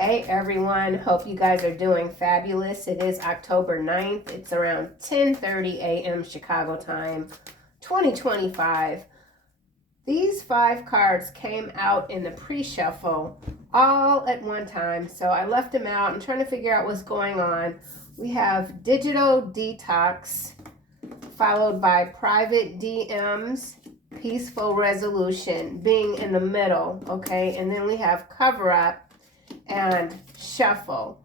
Hey everyone, hope you guys are doing fabulous. It is October 9th. It's around 10:30 a.m. Chicago time, 2025. These 5 cards came out in the pre-shuffle all at one time, so I left them out. I'm trying to figure out what's going on. We have Digital Detox, followed by Private DMs, Peaceful Resolution being in the middle, okay? And then we have Cover Up and Shuffle.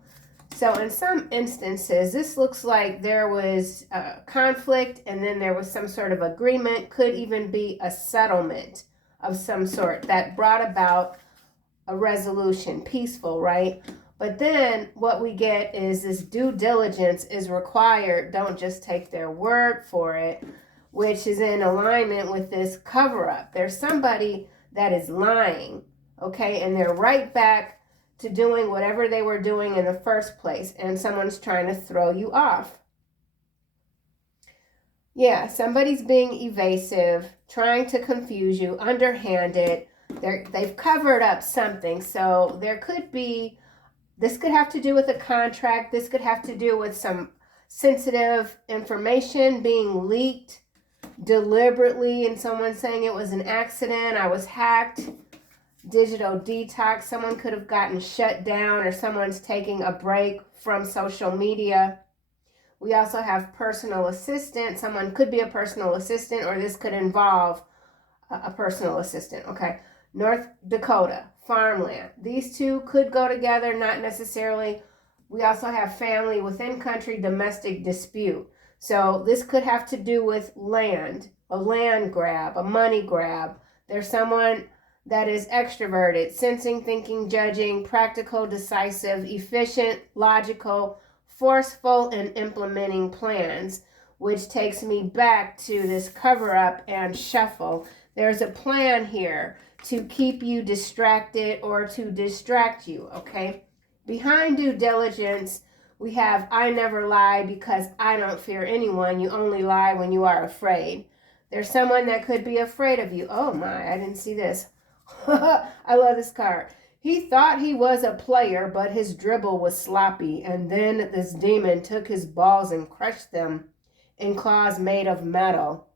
So in some instances, this looks like there was a conflict and then there was some sort of agreement, could even be a settlement of some sort that brought about a resolution, peaceful, right? But then what we get is this due diligence is required. Don't just take their word for it, which is in alignment with this cover up. There's somebody that is lying, okay? And they're right back to doing whatever they were doing in the first place, and someone's trying to throw you off. Yeah, somebody's being evasive, trying to confuse you, underhanded. They've covered up something, so there could be, this could have to do with a contract, this could have to do with some sensitive information being leaked deliberately, and someone saying it was an accident, I was hacked. Digital detox, someone could have gotten shut down, or someone's taking a break from social media. We also have personal assistant. Someone could be a personal assistant, or this could involve a personal assistant, okay? North Dakota, farmland. These two could go together, not necessarily. We also have family within country, domestic dispute. So this could have to do with land, a land grab, a money grab. There's someone that is extroverted, sensing, thinking, judging, practical, decisive, efficient, logical, forceful, and implementing plans, which takes me back to this cover up and shuffle. There's a plan here to keep you distracted or to distract you, okay? Behind due diligence, we have I never lie because I don't fear anyone. You only lie when you are afraid. There's someone that could be afraid of you. Oh my, I didn't see this. I love this card. He thought he was a player, but his dribble was sloppy. And then this demon took his balls and crushed them in claws made of metal.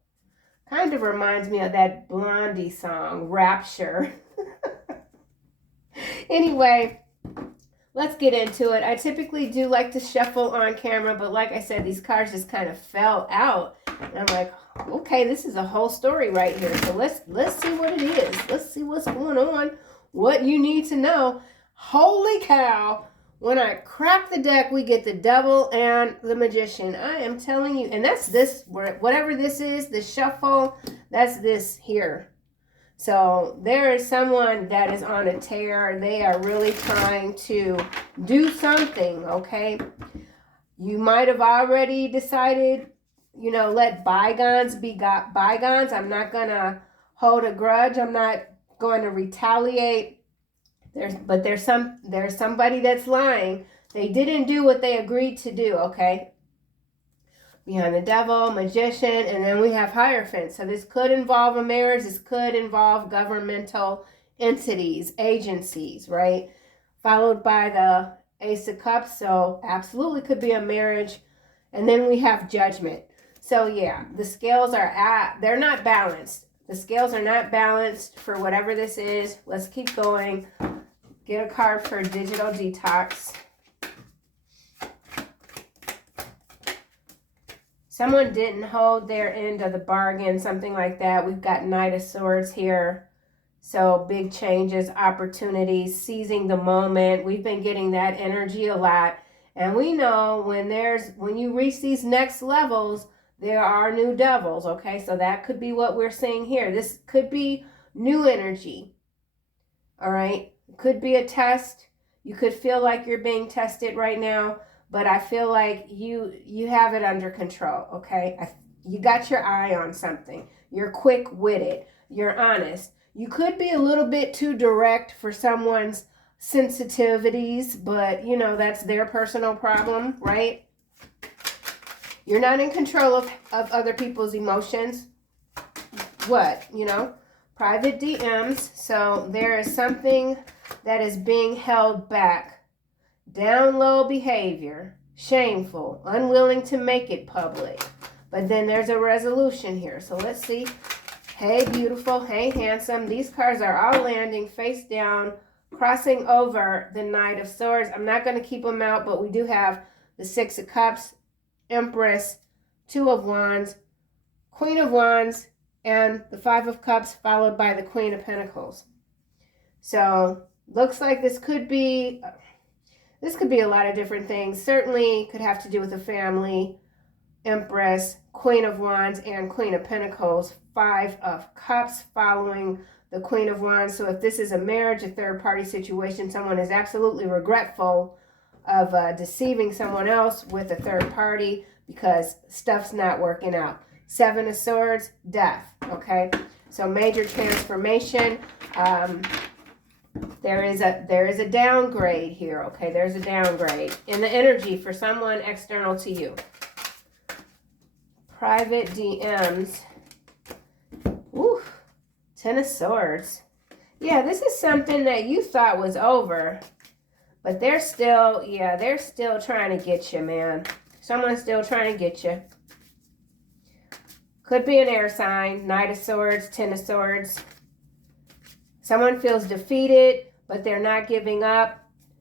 Kind of reminds me of that Blondie song, Rapture. Anyway, let's get into it. I typically do like to shuffle on camera, but like I said, these cards just kind of fell out. And I'm like, okay, this is a whole story right here. So let's see what it is. Let's see what's going on, what you need to know. Holy cow. When I crack the deck, we get the Devil and the Magician. I am telling you. And that's this, whatever this is, the shuffle, that's this here. So there is someone that is on a tear. They are really trying to do something, okay? You might have already decided, you know, let bygones be bygones. I'm not going to hold a grudge. I'm not going to retaliate. There's somebody that's lying. They didn't do what they agreed to do, okay? Behind the Devil, Magician, and then we have Hierophant. So this could involve a marriage. This could involve governmental entities, agencies, right? Followed by the Ace of Cups. So absolutely could be a marriage. And then we have Judgment. So yeah, the scales they're not balanced. The scales are not balanced for whatever this is. Let's keep going. Get a card for Digital Detox. Someone didn't hold their end of the bargain, something like that. We've got Knight of Swords here. So big changes, opportunities, seizing the moment. We've been getting that energy a lot. And we know when you reach these next levels, there are new devils, okay? So that could be what we're seeing here. This could be new energy, all right? It could be a test. You could feel like you're being tested right now, but I feel like you have it under control, okay? You got your eye on something. You're quick-witted. You're honest. You could be a little bit too direct for someone's sensitivities, but, you know, that's their personal problem, right? You're not in control of other people's emotions. What, you know? Private DMs. So there is something that is being held back. down low behavior, shameful, unwilling to make it public. But then there's a resolution here. So let's see. Hey, beautiful. Hey, handsome. These cards are all landing face down, crossing over the Knight of Swords. I'm not going to keep them out, but we do have the Six of Cups, Empress, Two of Wands, Queen of Wands, and the Five of Cups, followed by the Queen of Pentacles. So looks like this could be a lot of different things. Certainly could have to do with a family, Empress, Queen of Wands, and Queen of Pentacles, Five of Cups following the Queen of Wands. So if this is a marriage, a third-party situation, someone is absolutely regretful of deceiving someone else with a third party because stuff's not working out. Seven of Swords, death, okay? So major transformation. There is a downgrade here, okay? There's a downgrade in the energy for someone external to you. Private DMs. Ooh, Ten of Swords. Yeah, this is something that you thought was over, but they're still trying to get you, man. Someone's still trying to get you. Could be an air sign. Knight of Swords, Ten of Swords. Someone feels defeated, but they're not giving up.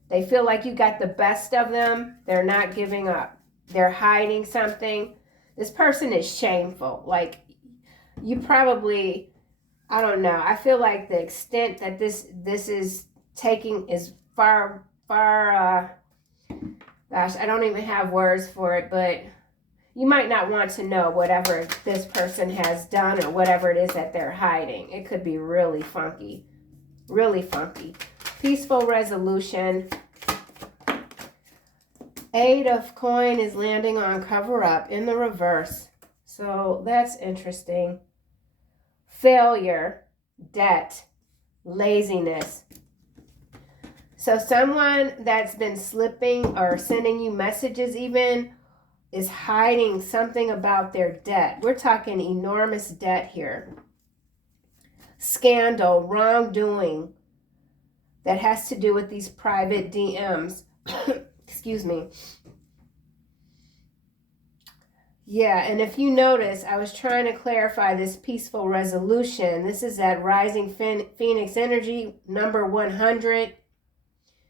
They feel like you got the best of them. They're not giving up. They're hiding something. This person is shameful. Like, you probably, I don't know. I feel like the extent that this is taking is far, gosh, I don't even have words for it, but you might not want to know whatever this person has done or whatever it is that they're hiding. It could be really funky. Really funky. Peaceful resolution. Eight of Coin is landing on cover up in the reverse. So that's interesting. Failure, debt, laziness. So someone that's been slipping or sending you messages even is hiding something about their debt. We're talking enormous debt here. Scandal, wrongdoing that has to do with these private DMs. Excuse me. Yeah, and if you notice, I was trying to clarify this peaceful resolution. This is that rising Phoenix energy, number 100.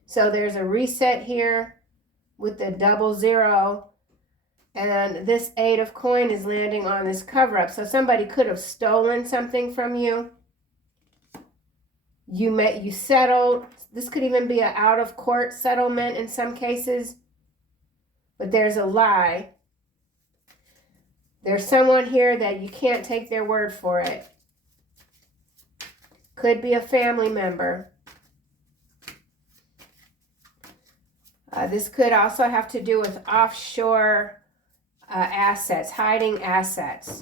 So there's a reset here with the 00. And this Eight of Coin is landing on this cover-up. So somebody could have stolen something from you. You settled. This could even be an out-of-court settlement in some cases. But there's a lie. There's someone here that you can't take their word for it. Could be a family member. This could also have to do with offshore assets, hiding assets.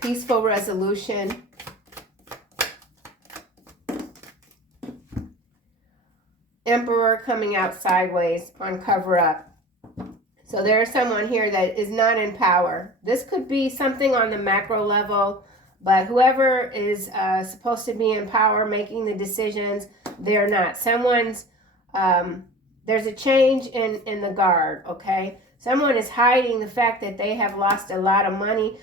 Peaceful resolution. Emperor coming out sideways on cover up. So there's someone here that is not in power. This could be something on the macro level, but whoever is supposed to be in power making the decisions, they're not. There's a change in the guard, okay? Someone is hiding the fact that they have lost a lot of money.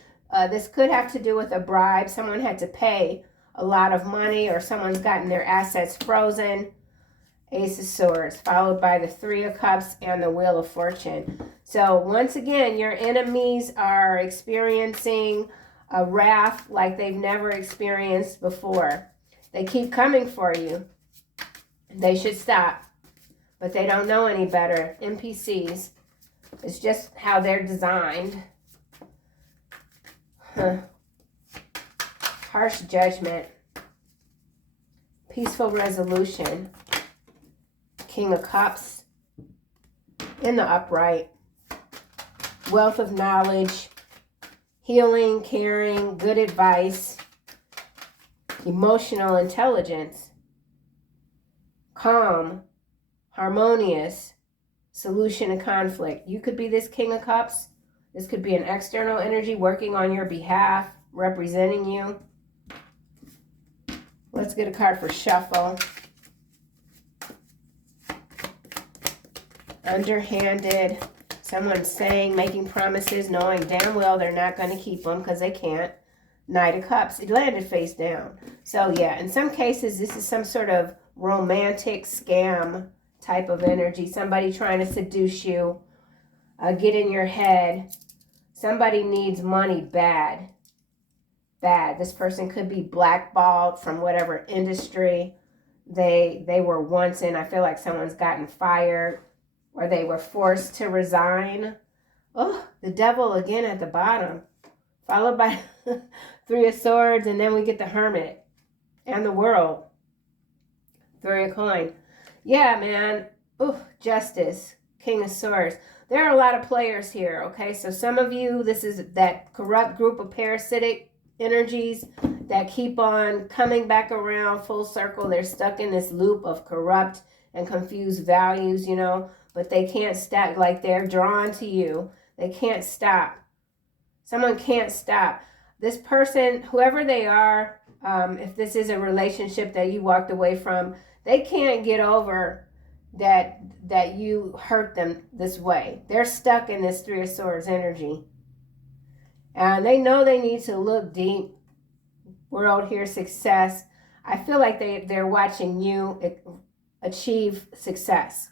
This could have to do with a bribe. Someone had to pay a lot of money, or someone's gotten their assets frozen. Ace of Swords, followed by the Three of Cups and the Wheel of Fortune. So once again, your enemies are experiencing a wrath like they've never experienced before. They keep coming for you. They should stop, but they don't know any better. NPCs. It's just how they're designed. Harsh judgment. Peaceful resolution. King of Cups in the upright. Wealth of knowledge. Healing, caring, good advice. Emotional intelligence. Calm, harmonious, solution to conflict. You could be this King of Cups. This could be an external energy working on your behalf, representing you. Let's get a card for shuffle. underhanded. Someone's saying, making promises, knowing damn well they're not going to keep them because they can't. Knight of Cups. It landed face down. So yeah, in some cases, this is some sort of romantic scam type of energy. Somebody trying to seduce you, get in your head. Somebody needs money bad. Bad. This person could be blackballed from whatever industry they were once in. I feel like someone's gotten fired or they were forced to resign. Oh, the Devil again at the bottom, followed by Three of Swords, and then we get the Hermit and the World. Three of Coin. Yeah, man. Oh, Justice, King of Swords. There are a lot of players here, okay? So some of you, this is that corrupt group of parasitic energies that keep on coming back around full circle. They're stuck in this loop of corrupt and confused values, you know, but they can't stop. Like, they're drawn to you. They can't stop. Someone can't stop. This person, whoever they are, if this is a relationship that you walked away from, they can't get over that you hurt them this way. They're stuck in this Three of Swords energy. And they know they need to look deep. World here, success. I feel like they're watching you achieve success.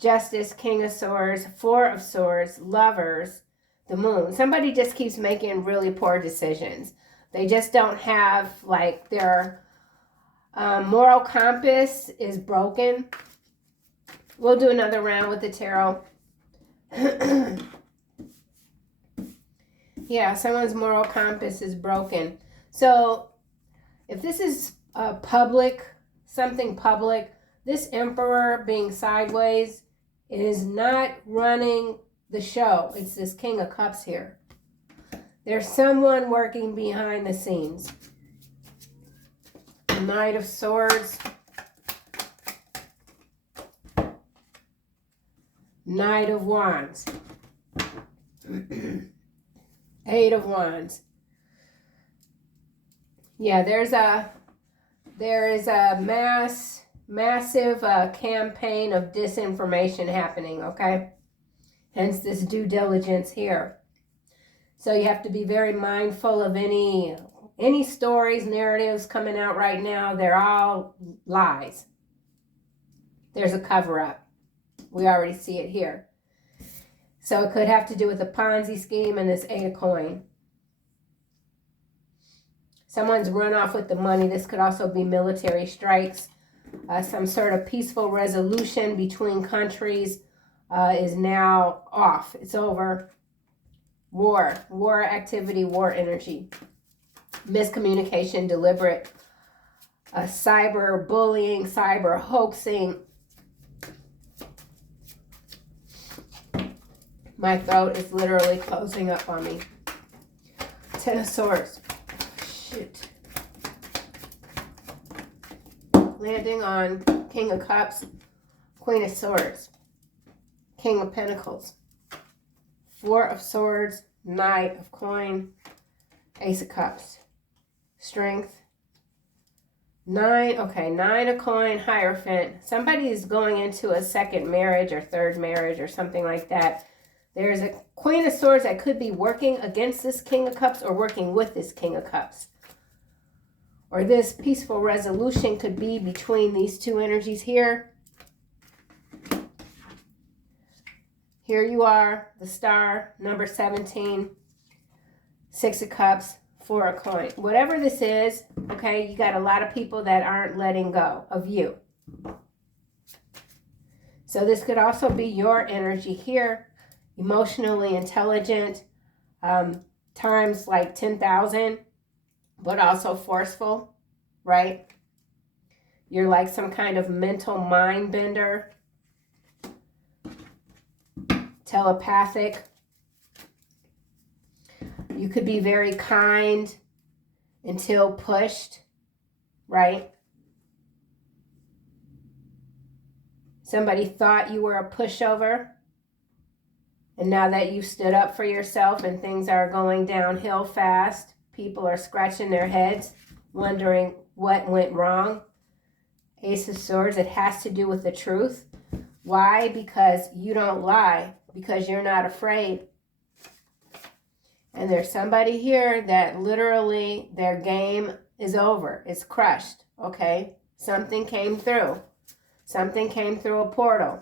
Justice, King of Swords, Four of Swords, Lovers, the Moon. Somebody just keeps making really poor decisions. They just don't have, like, their moral compass is broken. We'll do another round with the tarot. Yeah, someone's moral compass is broken. So if this is public, something public, this Emperor being sideways is not running the show. It's this King of Cups here. There's someone working behind the scenes. Knight of Swords. Knight of Wands. Eight of Wands. Yeah, there is a massive campaign of disinformation happening, okay? Hence this due diligence here. So you have to be very mindful of any stories, narratives coming out right now. They're all lies. There's a cover-up. We already see it here. So it could have to do with the Ponzi scheme and this Eight of Coin. Someone's run off with the money. This could also be military strikes. Some sort of peaceful resolution between countries is now off. It's over. War activity, war energy. Miscommunication, deliberate cyber bullying, cyber hoaxing. My throat is literally closing up on me. Ten of Swords. Shoot. Landing on King of Cups, Queen of Swords, King of Pentacles, Four of Swords, Knight of Coin, Ace of Cups, Strength, Nine of Coin, Hierophant. Somebody is going into a second marriage or third marriage or something like that. There's a Queen of Swords that could be working against this King of Cups or working with this King of Cups. Or this peaceful resolution could be between these two energies here. Here you are, the Star, number 17, Six of Cups, Four of Coin. Whatever this is, okay, you got a lot of people that aren't letting go of you. So this could also be your energy here. Emotionally intelligent, times like 10,000, but also forceful, right? You're like some kind of mental mind bender, telepathic. You could be very kind until pushed, right? Somebody thought you were a pushover. And now that you've stood up for yourself and things are going downhill fast, people are scratching their heads, wondering what went wrong. Ace of Swords, it has to do with the truth. Why? Because you don't lie, because you're not afraid. And there's somebody here that literally their game is over. It's crushed, okay? Something came through. Something came through a portal.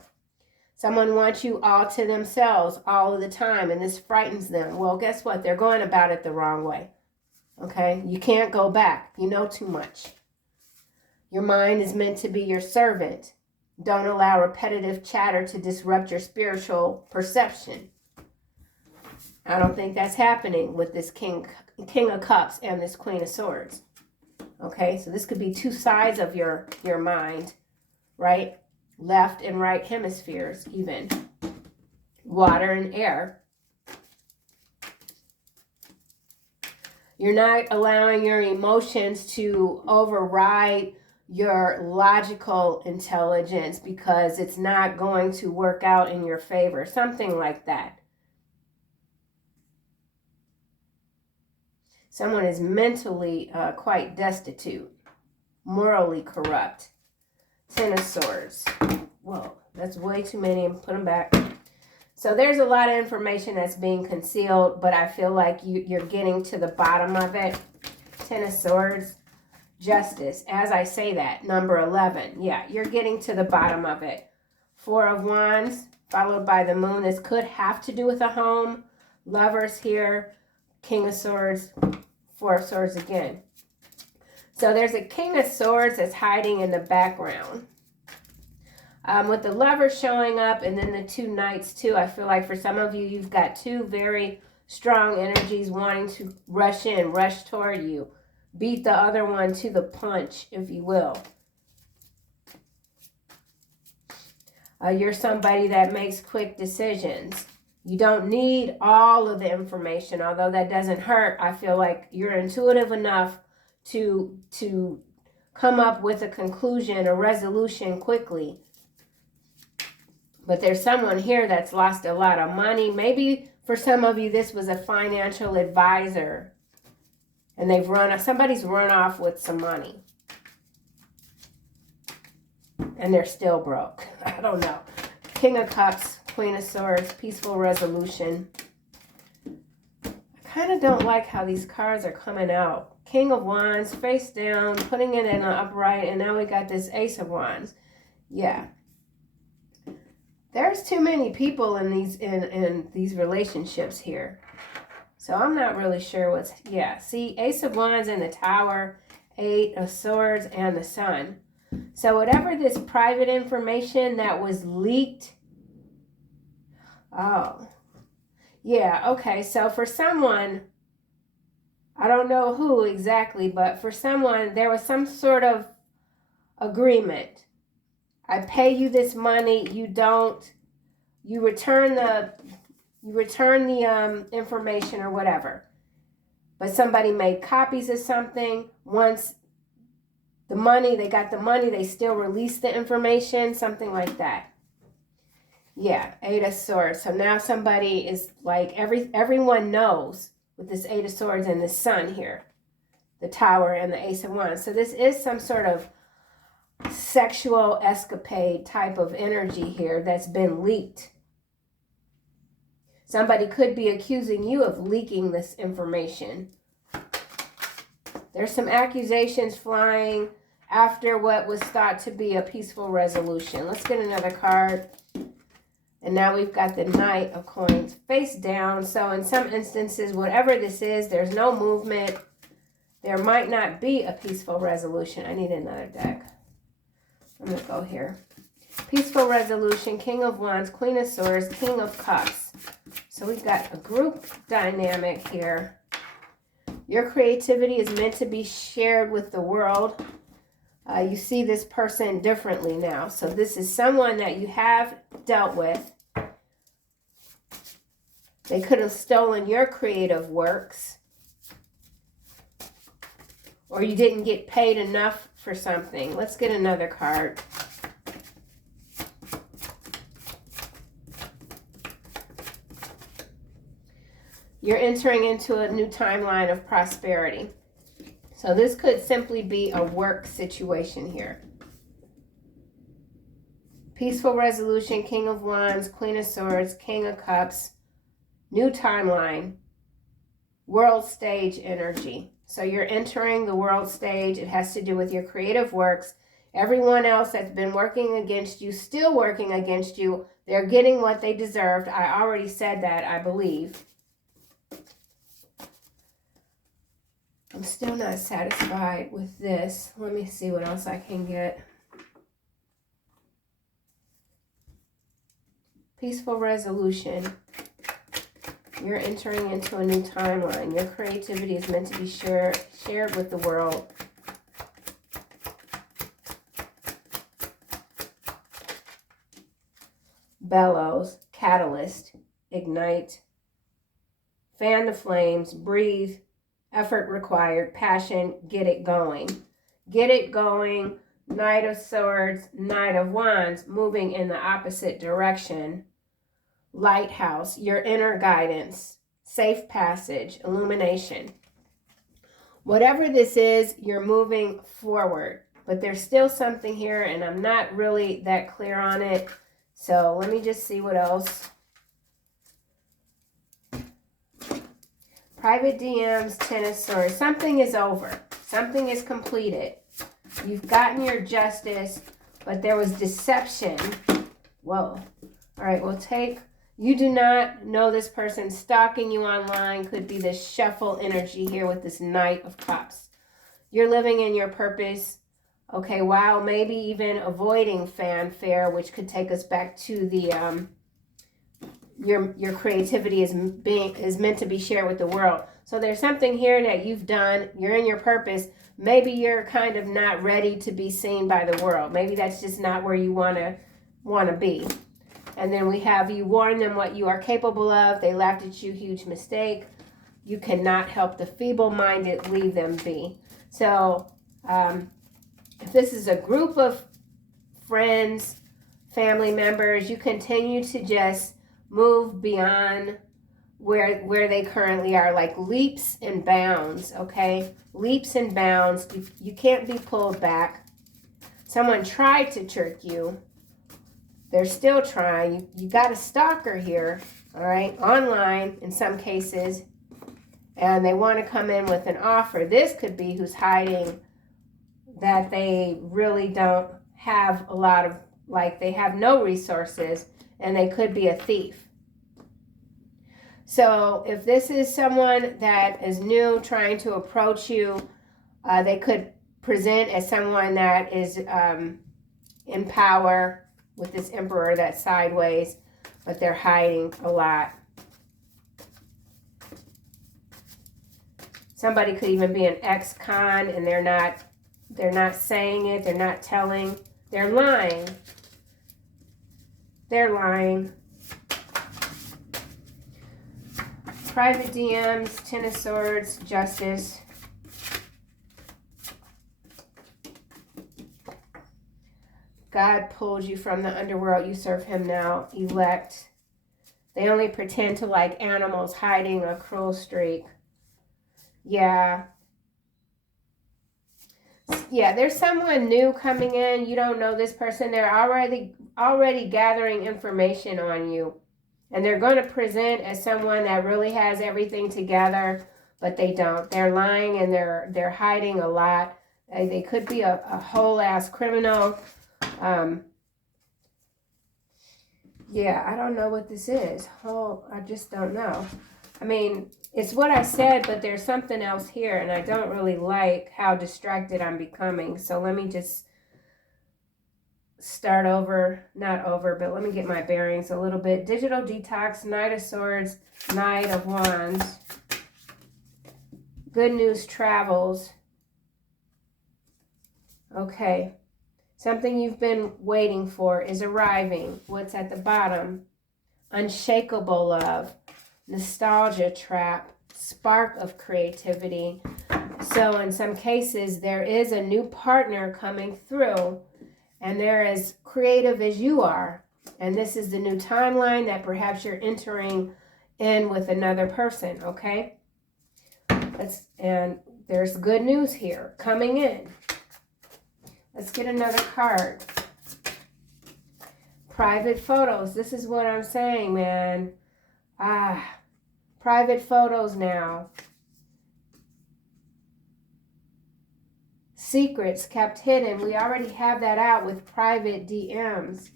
Someone wants you all to themselves all of the time, and this frightens them. Well, guess what? They're going about it the wrong way, okay? You can't go back. You know too much. Your mind is meant to be your servant. Don't allow repetitive chatter to disrupt your spiritual perception. I don't think that's happening with this King of Cups and this Queen of Swords. Okay, so this could be two sides of your mind, right? Left and right hemispheres even. Water and air. You're not allowing your emotions to override your logical intelligence because it's not going to work out in your favor. Something like that. Someone is mentally quite destitute, morally corrupt. Ten of Swords. Whoa, that's way too many. Put them back. So there's a lot of information that's being concealed, but I feel like you're getting to the bottom of it. Ten of Swords. Justice. As I say that, number 11. Yeah, you're getting to the bottom of it. Four of Wands, followed by the Moon. This could have to do with a home. Lovers here. King of Swords. Four of Swords again. So there's a King of Swords that's hiding in the background. With the Lovers showing up and then the two Knights too, I feel like for some of you, you've got two very strong energies wanting to rush in, rush toward you. Beat the other one to the punch, if you will. You're somebody that makes quick decisions. You don't need all of the information, although that doesn't hurt. I feel like you're intuitive enough to come up with a conclusion, a resolution quickly. But there's someone here that's lost a lot of money. Maybe for some of you, this was a financial advisor. And somebody's run off with some money. And they're still broke. I don't know. King of Cups, Queen of Swords, peaceful resolution. I kind of don't like how these cards are coming out. King of Wands, face down, putting it in an upright, and now we got this Ace of Wands. Yeah. There's too many people in these relationships here. So I'm not really sure what's... Yeah, see, Ace of Wands and the Tower, Eight of Swords, and the Sun. So whatever this private information that was leaked... Oh. Yeah, okay. So for someone... I don't know who exactly, but for someone, there was some sort of agreement. I pay you this money, you return the information or whatever. But somebody made copies of something. Once they got the money, they still released the information, something like that. Yeah, Eight of Swords. So now somebody is like, everyone knows with this Eight of Swords and the Sun here, the Tower and the Ace of Wands. So this is some sort of sexual escapade type of energy here that's been leaked. Somebody could be accusing you of leaking this information. There's some accusations flying after what was thought to be a peaceful resolution. Let's get another card. And now we've got the Knight of Coins face down. So in some instances, whatever this is, there's no movement. There might not be a peaceful resolution. I need another deck. I'm going to go here. Peaceful resolution, King of Wands, Queen of Swords, King of Cups. So we've got a group dynamic here. Your creativity is meant to be shared with the world. You see this person differently now. So this is someone that you have dealt with. They could have stolen your creative works. Or you didn't get paid enough for something. Let's get another card. You're entering into a new timeline of prosperity. So this could simply be a work situation here. Peaceful resolution, King of Wands, Queen of Swords, King of Cups, new timeline, world stage energy. So you're entering the world stage. It has to do with your creative works. Everyone else that's been working against you, still working against you, they're getting what they deserved. I already said that, I believe. I'm still not satisfied with this. Let me see what else I can get. Peaceful resolution. You're entering into a new timeline. Your creativity is meant to be shared with the world. Bellows, catalyst, ignite, fan the flames, breathe, effort required, passion, get it going. Get it going. Knight of Swords, Knight of Wands, moving in the opposite direction. Lighthouse, your inner guidance, safe passage, illumination. Whatever this is, you're moving forward. But there's still something here, and I'm not really that clear on it. So let me just see what else. Private DMs, Ten of Swords. Something is over. Something is completed. You've gotten your justice, but there was deception. Whoa. All right, we'll take... You do not know this person stalking you online. Could be this shuffle energy here with this Knight of Cups. You're living in your purpose. Okay, wow, maybe even avoiding fanfare, which could take us back to the your creativity is meant to be shared with the world. So there's something here that you've done. You're in your purpose. Maybe you're kind of not ready to be seen by the world. Maybe that's just not where you want to be. And then we have you warn them what you are capable of. They laughed at you, huge mistake. You cannot help the feeble-minded, leave them be. So if this is a group of friends, family members, you continue to just move beyond where they currently are, like leaps and bounds, okay? Leaps and bounds. You can't be pulled back. Someone tried to trick you. They're still trying. You got a stalker here, all right, online in some cases, and they want to come in with an offer. This could be who's hiding that they really don't have a lot of, like they have no resources, and they could be a thief. So if this is someone that is new trying to approach you, they could present as someone that is in power, with this Emperor that's sideways, but they're hiding a lot. Somebody could even be an ex-con, and they're not saying it, they're not telling, they're lying. They're lying. Private DMs, Ten of Swords, Justice. God pulled you from the underworld. You serve him now. Elect. They only pretend to like animals, hiding a cruel streak. Yeah. Yeah, there's someone new coming in. You don't know this person. They're already gathering information on you. And they're going to present as someone that really has everything together, but they don't. They're lying, and they're hiding a lot. They could be a whole-ass criminal. Yeah, I don't know what this is. I just don't know. I mean, it's what I said, but there's something else here, and I don't really like how distracted I'm becoming. So let me just start over, not over, but let me get my bearings a little bit. Digital detox, Knight of Swords, Knight of Wands. Good news travels. Okay. Something you've been waiting for is arriving. What's at the bottom? Unshakable love, nostalgia trap, spark of creativity. So in some cases, there is a new partner coming through, and they're as creative as you are. And this is the new timeline that perhaps you're entering in with another person, okay? And there's good news here coming in. Let's get another card. Private photos. This is what I'm saying, man. Private photos now. Secrets kept hidden. We already have that out with private DMs.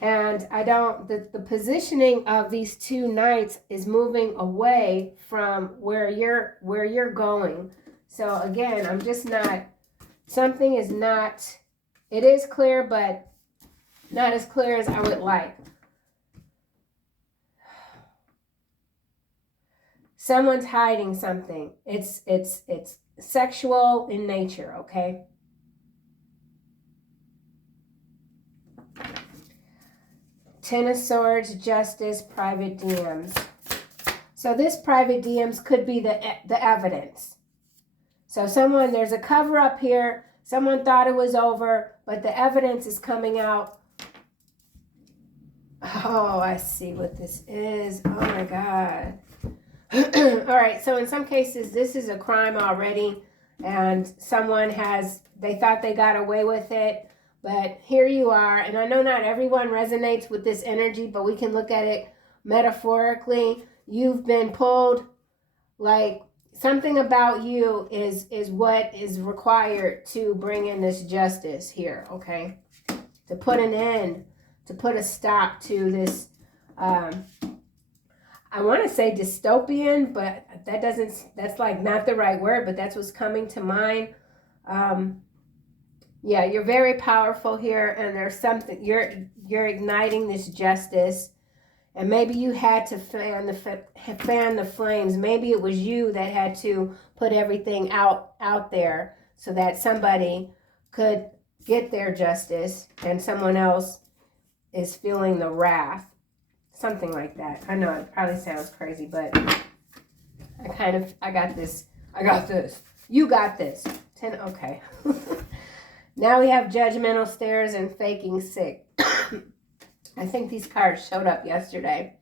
And I don't, the positioning of these two knights is moving away from where you're going. So again, I'm just not, something is not, it is clear, but not as clear as I would like. Someone's hiding something. It's sexual in nature, okay? Ten of Swords, Justice, private DMs. So this private DMs could be the evidence. So there's a cover up here. Someone thought it was over, but the evidence is coming out. Oh, I see what this is. Oh my God. All right, so in some cases, this is a crime already, and they thought they got away with it, but here you are, and I know not everyone resonates with this energy, but we can look at it metaphorically. You've been pulled, like something about you is what is required to bring in this justice here, okay? To put an end, to put a stop to this, I want to say dystopian, but that's like not the right word, but that's what's coming to mind. Yeah, you're very powerful here, and there's something, you're igniting this justice, and maybe you had to fan the flames. Maybe it was you that had to put everything out there so that somebody could get their justice, and someone else is feeling the wrath. Something like that. I know it probably sounds crazy, but I got this. You got this. Okay. Now we have judgmental stares and faking sick. I think these cards showed up yesterday.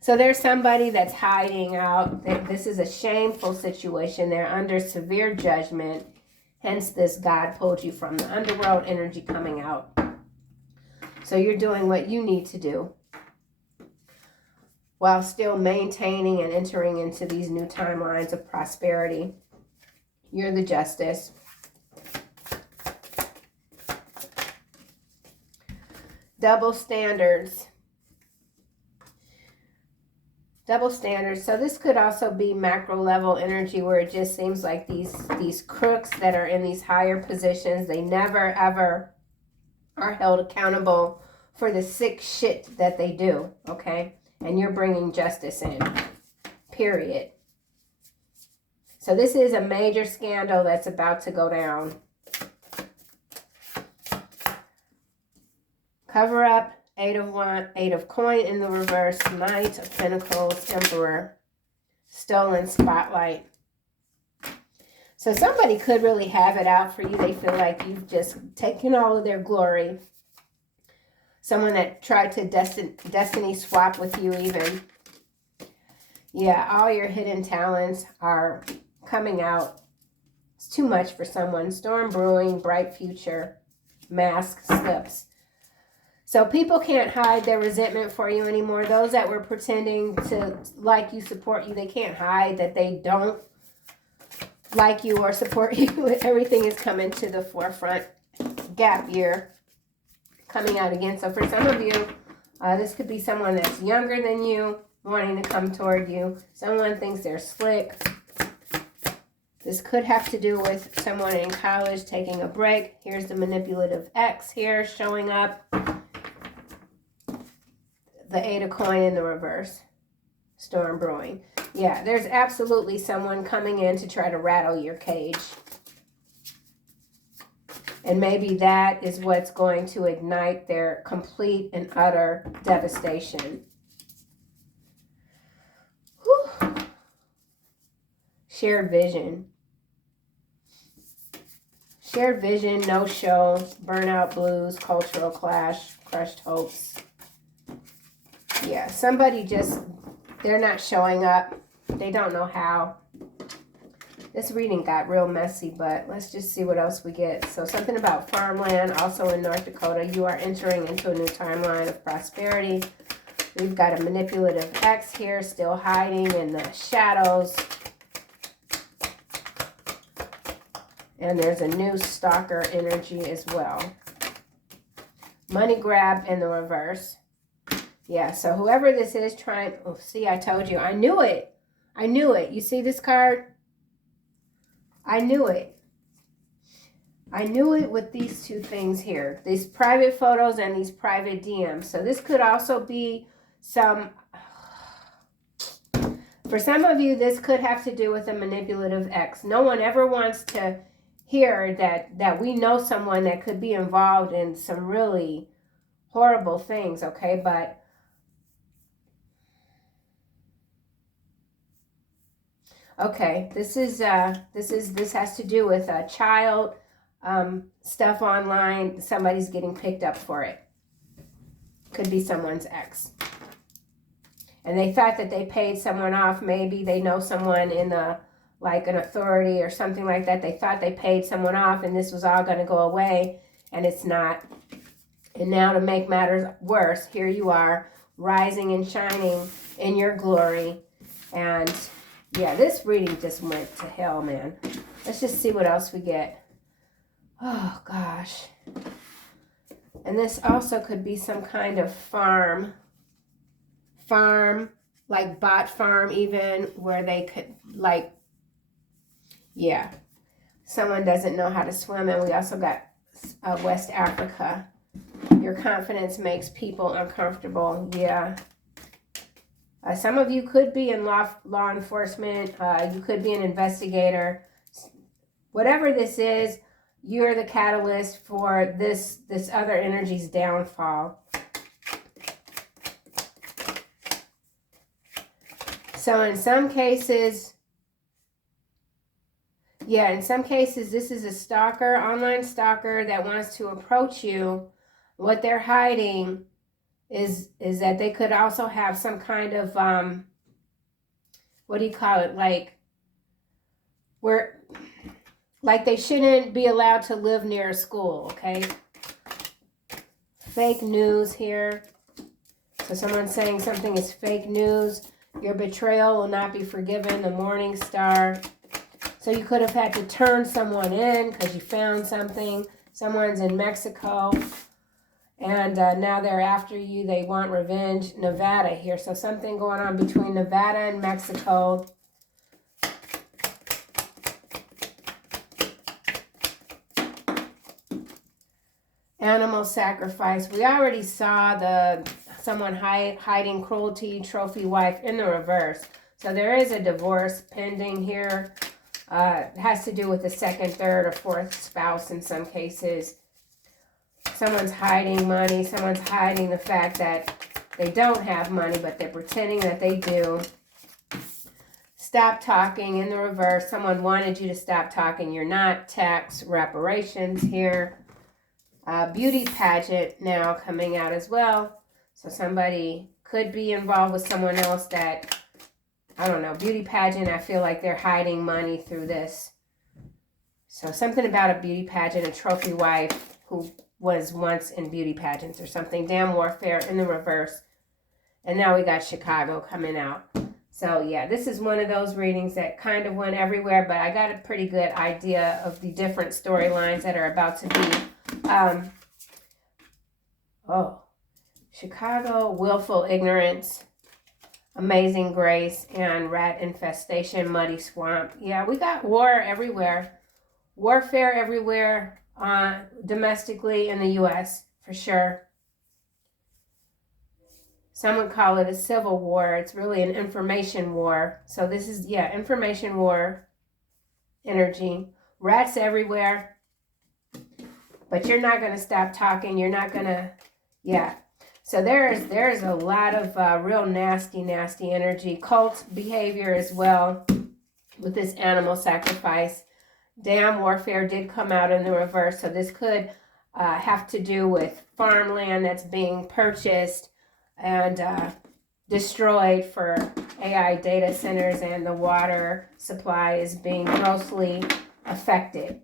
So there's somebody that's hiding out. This is a shameful situation. They're under severe judgment. Hence this God pulled you from the underworld energy coming out. So you're doing what you need to do, while still maintaining and entering into these new timelines of prosperity. You're the justice. Double standards. Double standards. So this could also be macro level energy, where it just seems like these crooks that are in these higher positions, they never ever are held accountable for the sick shit that they do, okay? And you're bringing justice in, period. So this is a major scandal that's about to go down. Cover up, 8 of Wands, 8 of Coin in the reverse, Knight of Pentacles, Emperor, stolen spotlight. So somebody could really have it out for you. They feel like you've just taken all of their glory. Someone that tried to destiny swap with you even. Yeah, all your hidden talents are coming out. It's too much for someone. Storm brewing, bright future, mask slips. So people can't hide their resentment for you anymore. Those that were pretending to like you, support you, they can't hide that they don't like you or support you. Everything is coming to the forefront. Gap year coming out again. So for some of you, this could be someone that's younger than you, wanting to come toward you. Someone thinks they're slick. This could have to do with someone in college taking a break. Here's the manipulative ex here showing up. The 8 of Coin in the reverse. Storm brewing. Yeah, there's absolutely someone coming in to try to rattle your cage. And maybe that is what's going to ignite their complete and utter devastation. Whew. Shared vision. Shared vision, no show, burnout blues, cultural clash, crushed hopes. Yeah, somebody just, they're not showing up. They don't know how. This reading got real messy, but let's just see what else we get. So something about farmland, also in North Dakota. You are entering into a new timeline of prosperity. We've got a manipulative ex here, still hiding in the shadows. And there's a new stalker energy as well. Money grab in the reverse. Yeah, so whoever this is trying... Oh, see, I told you. I knew it. I knew it. You see this card? I knew it. I knew it with these two things here. These private photos and these private DMs. So this could also be some... For some of you, this could have to do with a manipulative ex. No one ever wants to hear that we know someone that could be involved in some really horrible things, okay? But okay, this has to do with a child stuff online. Somebody's getting picked up for it. Could be someone's ex. And they thought that they paid someone off. Maybe they know someone in the, like an authority or something like that. They thought they paid someone off and this was all going to go away, and it's not. And now, to make matters worse, here you are, rising and shining in your glory. And yeah, this reading just went to hell, man. Let's just see what else we get. Oh, gosh. And this also could be some kind of farm, like bot farm even, where they could, like, yeah, someone doesn't know how to swim. And we also got West Africa. Your confidence makes people uncomfortable. Yeah. Some of you could be in law enforcement. You could be an investigator. Whatever this is, you're the catalyst for this other energy's downfall. So in some cases, yeah, in some cases, this is a stalker, online stalker that wants to approach you. What they're hiding is that they could also have some kind of, what do you call it? Like they shouldn't be allowed to live near a school, okay? Fake news here. So someone's saying something is fake news. Your betrayal will not be forgiven, the morning star. So you could have had to turn someone in because you found something. Someone's in Mexico, and now they're after you. They want revenge. Nevada here. So something going on between Nevada and Mexico. Animal sacrifice. We already saw someone hiding cruelty, trophy wife in the reverse. So there is a divorce pending here. It has to do with the second, third, or fourth spouse in some cases. Someone's hiding money. Someone's hiding the fact that they don't have money, but they're pretending that they do. Stop talking in the reverse. Someone wanted you to stop talking. You're not. Tax reparations here. Beauty pageant now coming out as well. So somebody could be involved with someone else that, I don't know, beauty pageant. I feel like they're hiding money through this. So something about a beauty pageant, a trophy wife who was once in beauty pageants or something. Damn warfare in the reverse. And now we got Chicago coming out. So yeah, this is one of those readings that kind of went everywhere, but I got a pretty good idea of the different storylines that are about to be. Chicago, willful ignorance, amazing grace, and rat infestation, muddy swamp. Yeah, we got war everywhere. Warfare everywhere, domestically in the U.S., for sure. Some would call it a civil war. It's really an information war. So this is, yeah, information war energy. Rats everywhere. But you're not going to stop talking. You're not going to, yeah. So there's a lot of real nasty energy. Cult behavior as well with this animal sacrifice. Damn warfare did come out in the reverse. So this could have to do with farmland that's being purchased and destroyed for AI data centers and the water supply is being grossly affected.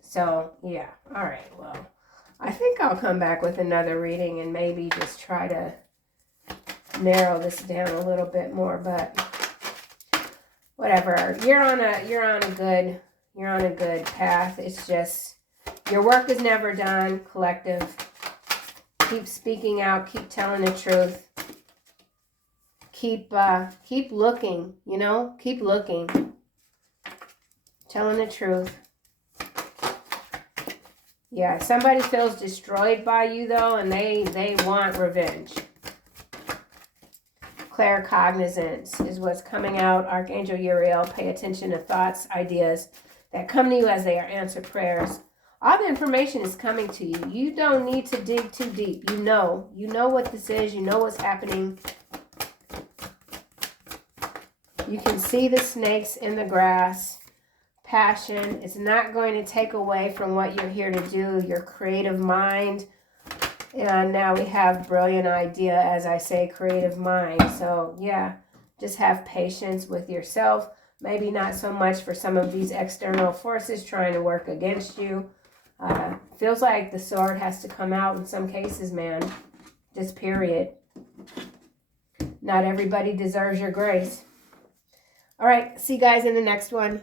So, yeah. All right. Well, I think I'll come back with another reading and maybe just try to narrow this down a little bit more, but whatever. You're on a good path. It's just your work is never done, collective. Keep speaking out, keep telling the truth. Keep looking, you know? Keep looking. Telling the truth. Yeah, somebody feels destroyed by you though, and they want revenge. Claircognizance is what's coming out. Archangel Uriel, pay attention to thoughts, ideas that come to you as they are answered prayers. All the information is coming to you. You don't need to dig too deep. You know what this is. You know what's happening. You can see the snakes in the grass. Passion. It's not going to take away from what you're here to do, your creative mind. And now we have brilliant idea, as I say, creative mind. So yeah, just have patience with yourself. Maybe not so much for some of these external forces trying to work against you. Feels like the sword has to come out in some cases, man. Just period. Not everybody deserves your grace. All right, see you guys in the next one.